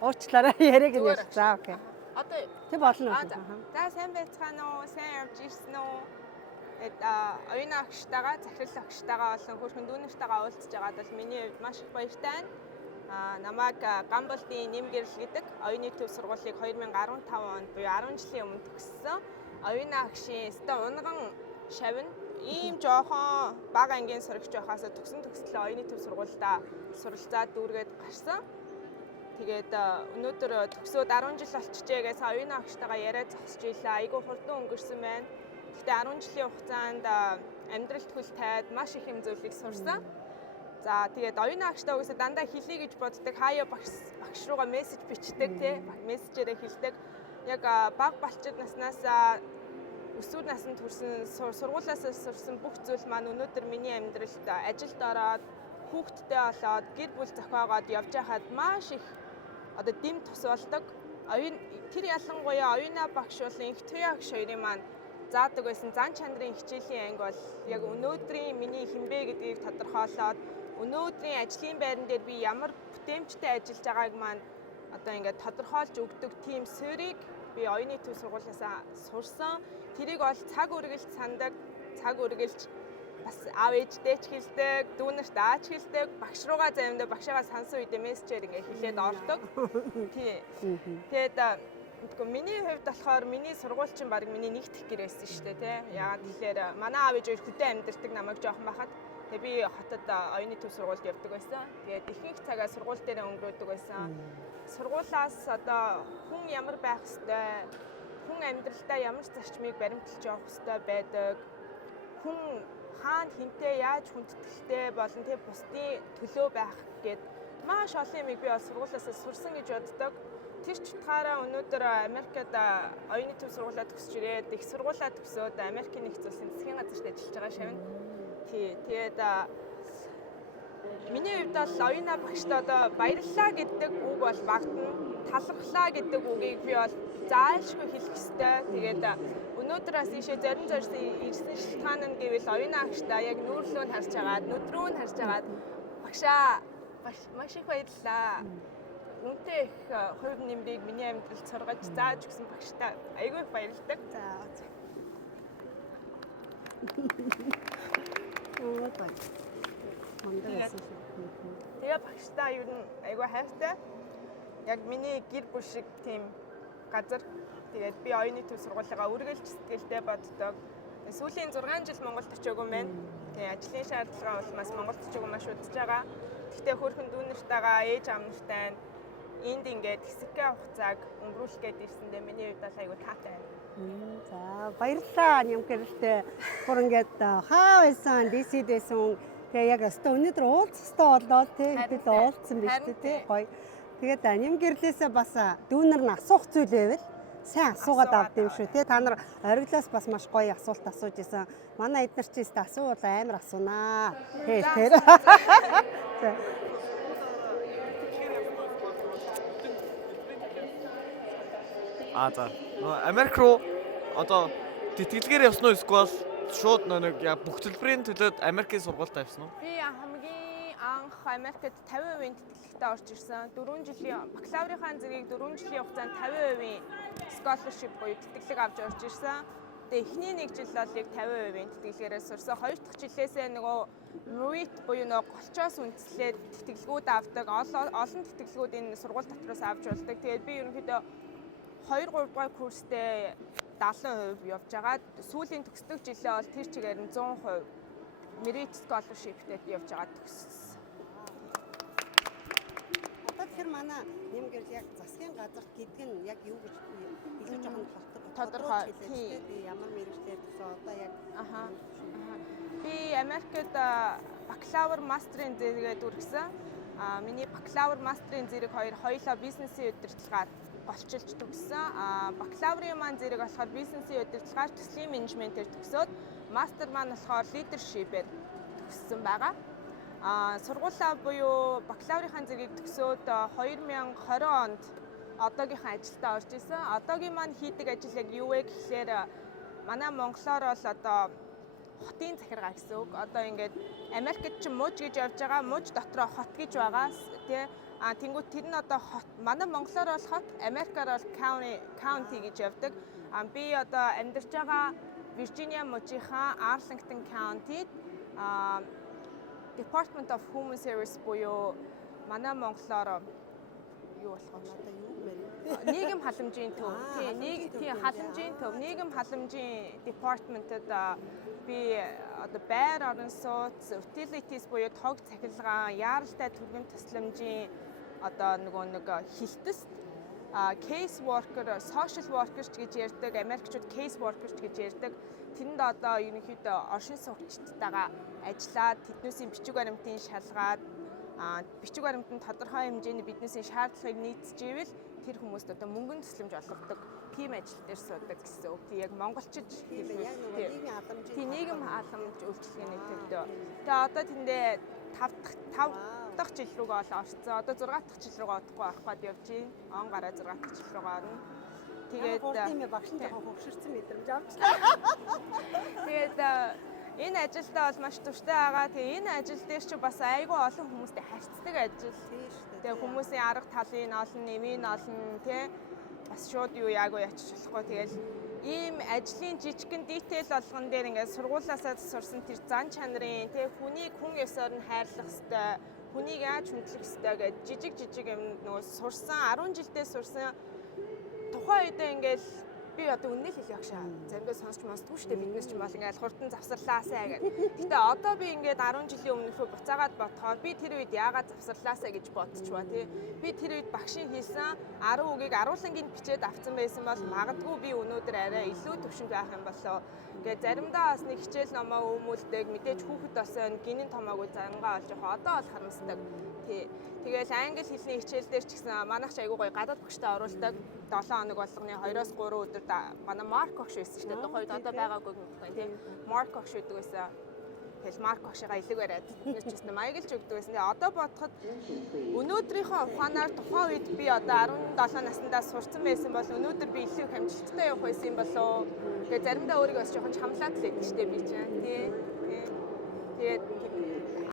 Уучлаарай яриаг нь ярьж. За окей. Одоо Тэг болно. за сайн байцгаана уу? Сайн явж ирсэн үү? Оюун агштайгаа, захирал агштайгаа болон хөрхөн дүүнэртэйгээ уулзж байгаад бол миний хувьд маш их баяртай байна. Намайг Гамболдын нэм гэрэл гэдэг оюуны төв сургуулийг 2015 онд буюу 10 жилийн өмнө төгссөн. Оюун агшийн өстө унган шавна ийм жоохон бага ангийн сурагч байхаас төгсөлөө оюуны төв сургуультай суралцаад дүүргээд гарсан. Тэгээд өнөөдөр төгсөөд 10 жил болчихжээ. Оюун агштайгаа яриад зогсож ийлээ. Айгүй хурдан өнгөрсөн байна. Гэхдээ 10 жилийн хугацаанд амьдралд хөл тайд маш их юм зүйлийг сурсан. За тэгээд оюун агштай угсаа дандаа хэлье гэж боддог. Хаяа багш руугаа мессеж бичдэг тий. Мессежээрээ хэлдэг. Яг бага балчид наснаас өсвөр наснд хүрсэн сургуулиас сурсан бүх зүйл маань өнөөдөр миний амьдралд ажилд ороод хүүхдтэй болоод гэр бүл зохиогоод явж байхад маш их одоо дэм тус болдог. Тэр ялангуяа оюуна багш болон их туяа багш хоёрын маань заадаг байсан зан чанарын хичээлийн анги бол яг өнөөдрийн миний хинбэ гэдгийг тодорхойлоод өнөөдрийн ажлын байран дээр би ямар бүтээмжтэй ажиллаж байгааг маань одоо ингээд тодорхойлж өгдөг тийм суурийг би оюуны төв сургуулиас сурсан. Тэрийг бол цаг үргэлж сандаг, цаг үргэлж бас аав ээжтэй ч хэлдэг, дүүнэрт аач хэлдэг, багш руугаа заримдаа багшаагаа сансан үедээ мессежээр ингээд хэлээд ордог. Тий. Тэгээд миний хувьд болохоор миний сургууль чинь баг миний нэгдэх гэр байсан шүү дээ тий. Яагаад тэгэхээр манай аав ээж хоёр хөдөө амьдардаг намайг жоохон байхад тэгээ би хотод оюуны төв сургуульд явдаг байсан. Тэгээд ихэнх цагаа сургууль дээр өнгөрөөдөг байсан. Сургуулаас одоо хүн ямар байх ёстой, хүн амьдралдаа ямар зарчмыг баримталж явах ёстой байдаг. Хүн хаана хинтээ яаж хүндэтгэлтэй болон тэг бусдын төлөө байх гэд маш олон юмыг би сургуулиас сурсан гэж боддог. Тэр ч утгаараа өнөөдөр Америкт оюуны төв сургуулаа төгсөж ирээд их сургуулаа төгсөөд Америкийн нэгдсэн улсын засгийн газарт ажиллаж байгаа шавна. Тий. Тэгээд миний хувьд бол оюуна багшд одоо баярлалаа гэдэг үг бол багтана. Талархлаа гэдэг үгийг би бол заашгүй хэлэх ёстой. Тэгээд өнөөдрөөс ийшээ зорирсан ирсэн шалтгаан нь гэвэл оюуна агштаа яг нүүрлөө нь харж агаад, нүдрөө нь харж агаад багшаа маш их баярлалаа. Үнтэй их хувь нэмрийг миний амьдралд сургаж зааж өгсөн багштай айгүй их баярлалаа. За. Тэгээ багштай юу н айгүй хайртай. Яг миний гэр бүл шиг тийм газар. Тэгээд би оюуны төв сургуулигаа үргэлж сэтгэлдээ боддог. Сүүлийн 6 жил Монголд очиагүй юм байна. Тэгээ ажлын шаардлага улмаас Монголд очиагүй маш удаж байгаа. Гэхдээ хөрхөн дүүнэртэйгээ ээж аамнартай энд ингээд хэсэгхэн хугацааг өнгөрүүлэх гээд ирсэндээ миний хувьд бол айгүй таатай байна. За баярлалаа нэм гэрэлтэй. Бүр ингээд хаа байсан DC дэсэн. Тэгээ яг өстө өнөөдөр уулзстай болоод тий хэдэл уулзсан биз дээ тий гоё. Тэгээд нэм гэрлээсээ бас дүүнэр нь асуух зүйл байвал сайн асуугаад авд юм шүү тий. Та нар ориглоос бас маш гоё асуулт асууж исэн. Манай эднэр ч тест асуувал амар асуунаа. Тий тэр. За. Америк руу одоо тэтгэлгээр явсан уу эсвэл шууд нэг яг бүх төлбөрийн төлөөд Америкийн сургуульд авсан уу? Би хамгийн анх Америкт 50% тэтгэлэгтэй орж ирсэн. 4 жилийн бакалаврынхаа зэргийг 4 жилийн хугацаанд 50% scholarship буюу тэтгэлэг авч орж ирсэн. Тэгээ эхний нэг жил бол яг 50% тэтгэлгээрээ сурсан. Хоёр дахь жилээсээ нөгөө merit буюу нөгөө голчоос үндэслээд тэтгэлгүүд авдаг. Олон тэтгэлгүүд энэ сургууль дотроос авч болдог. Тэгээд би ерөнхийдөө 2-3 дугаар курстэй 70% явж байгаа. Сүүлийн төгсдөг жилээ бол тэр чигээр нь 100% merit scholarshipтэй явж байгаа төгссөн. Одоо тэр манай нэмгэр яг засгийн газар гэдэг нь яг юу гэж илүү жоохон тодорхой хэлээ. Би ямар мэргэжлэр гэсэн одоо яг би Америкт бакалавр мастрын зэрэгээ дүргсэн. Миний бакалавр мастрын зэрэг хоёулаа бизнесийн удирдлагаар голчилж төгссөн. Бакалаврын маань зэрэг болохоор бизнесийн удирдлагаар төслийн менежментээр төгсөөд мастер маань болохоор лидершипээр төгссөн байгаа. Сургуулаа буюу бакалаврынхаа зэргийг төгсөөд 2020 онд одоогийнхаа ажилдаа орж исэн. Одоогийн маань хийдэг ажил яг юу вэ гэхээр манай монголоор бол одоо хотын захиргаа гэсэн үг. Одоо ингээд Америкт ч мууж гэж явж байгаа, мууж дотроо хот гэж байгаа. Тэ Тэнгүүд тэр нь одоо хот манай монголоор бол хот, Америкаар бол county гэж явдаг. Би одоо амьдарч байгаа Virginia мужийнхаа Arlington County-д Department of Human Service буюу манай монголоор юу болох вэ? Одоо юу мэрэ? Нийгэм халамжийн төв. Тийм халамжийн төв. Нийгэм халамжийн департаментэд би одоо байр орон сууц, utilities буюу тог цахилгаан, яаралтай түргэн тусламжийн одоо нэг хилтэс case worker, social workers гэж ярьдаг, Америкчууд case workers гэж ярьдаг. Тэнд одоо ерөнхийдөө оршин суугчдтайгаа ажиллаад тэднээсийн бичиг баримтын шалгаад бичиг баримтанд тодорхой хэмжээний биднээсийн шаардлагыг нийцжээвэл тэр хүмүүст одоо мөнгөнд тусламж олгодог тийм ажил дээр суудаг гэсэн үг. Тэг яг монголчууд нийгэм халамж үйлчилгээний төвдөө. Тэгээ одоо тэндээ 5 дахь жил рүүгээ орсон. Одоо 6 дахь жил рүүгээ орохгүй авах гээд явж байна. Он гараа 6 дахь жил рүүгээ орно. Тэгээд тийм багшин жоохон хөвшөрсөн мэдрэмж авч. Тэгээд энэ ажилдаа бол маш төвштэй байгаа. Тэгээ энэ ажил дээр чи бас айгүй олон хүмүүстэй харьцдаг ажил. Тэгээ хүмүүсийн арга талын олон, нэмийн олон тий бас шууд юу яагүй ячих болохгүй. Тэгэл ийм ажлын жижигхэн detail болгон дээр ингээд сургуулиасаа сурсан тэр зан чанарын тий хүнийг хүн ёсоор нь хайрлах ёстой, хүнийг яаж хүндлэх ёстой гэж жижиг юм нөгөө сурсан 10 жилдээ сурсан тухайн үедээ ингээд би одоо үнэн л хэлэх шаа. Заримдаа сонсч мастгүй шүү дээ. Биднес ч юм бол ингээд хурдан завсарлаасаа гэдэг. Гэтэ одоо би ингээд 10 жилийн өмнөх рүү буцаагаад бодохоор би тэр үед яагаад завсарлаасаа гэж бодчихваа тий. Би тэр үед багшийн хийсэн 10 үгийг 10 лангийн бичээд авсан байсан бол магадгүй би өнөөдөр арай илүү төвшөнд байх юм болоо. Ингээд заримдаа бас нэг хичээл номоо өмүүлдэг. Мэдээж хүүхэд осоо гинэн томоогүй заримгаа олж явах. Одоо бол харамсдаг. Тий. Тэгэл англи хэлний хичээл дээр ч гэсэн манайх ч айгүй гоё гадаад багштай оруулдаг. 7 хоног болгоны 2-оос 3 өдөр манай Марк багш байсан шүү дээ. Тухайд одоо байгаагүй юм байна тийм. Марк багш гэдэг байсан. Тэгэл Марк багшигаа илэг бариад тэр ч гэсэн маяглж өгдөг байсан. Тэгээ одоо бодоход өнөөдрийнхөө ухаанаар тухайн үед би одоо 17 наснда сурцсан байсан бол өнөөдөр би илүү хамжилттай явах байсан юм болоо. Тэгээ заримдаа өөрийгөө бас жоохон чамлаад л байдаг шүү дээ би чинь тий. Тэгээд